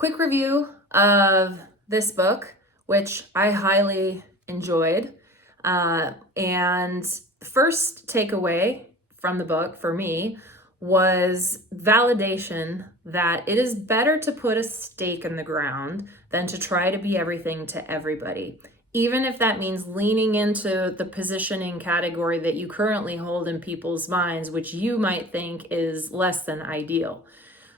Quick review of this book, which I highly enjoyed. And the first takeaway from the book for me was validation that it is better to put a stake in the ground than to try to be everything to everybody. Even if that means leaning into the positioning category that you currently hold in people's minds, which you might think is less than ideal.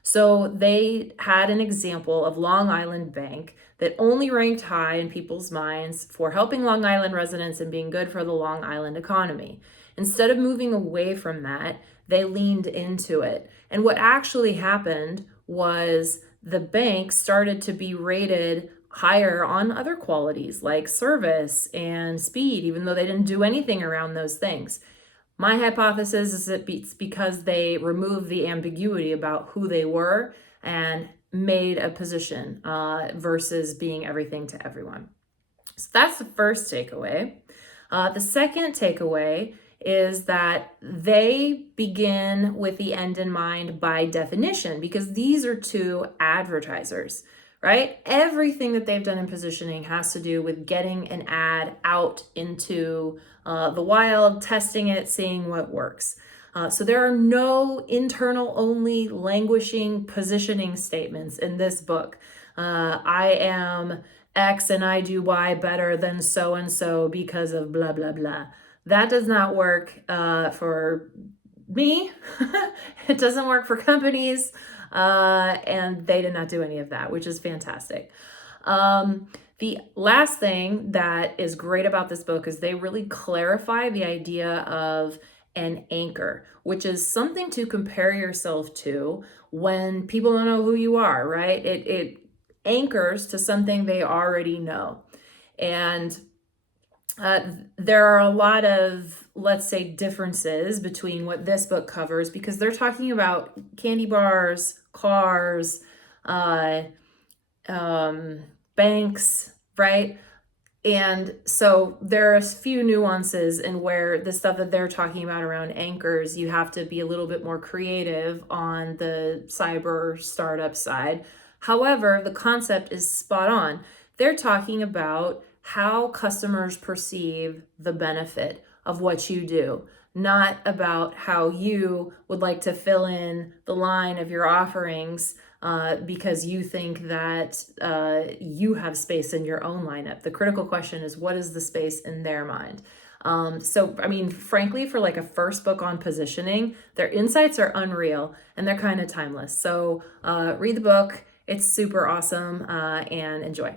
So they had an example of Long Island Bank that only ranked high in people's minds for helping Long Island residents and being good for the Long Island economy. Instead of moving away from that, they leaned into it. And what actually happened was the bank started to be rated higher on other qualities like service and speed, even though they didn't do anything around those things. My hypothesis is it's because they removed the ambiguity about who they were and made a position versus being everything to everyone. So that's the first takeaway. The second takeaway is that they begin with the end in mind by definition, because these are two advertisers, right? Everything that they've done in positioning has to do with getting an ad out into the wild, testing it, seeing what works. So there are no internal only languishing positioning statements in this book. I am X and I do Y better than so-and-so because of blah, blah, blah. That does not work for me. It doesn't work for companies. And they did not do any of that, which is fantastic. The last thing that is great about this book is they really clarify the idea of an anchor, which is something to compare yourself to when people don't know who you are, right? It anchors to something they already know. And there are a lot of, let's say, differences between what this book covers, because they're talking about candy bars, cars, banks, right? And so there are a few nuances in where the stuff that they're talking about around anchors, you have to be a little bit more creative on the cyber startup side. However, the concept is spot on. They're talking about how customers perceive the benefit of what you do, not about how you would like to fill in the line of your offerings because you think that you have space in your own lineup. The critical question is, what is the space in their mind? So, I mean, frankly, for like a first book on positioning, their insights are unreal and they're kind of timeless. So read the book. It's super awesome and enjoy.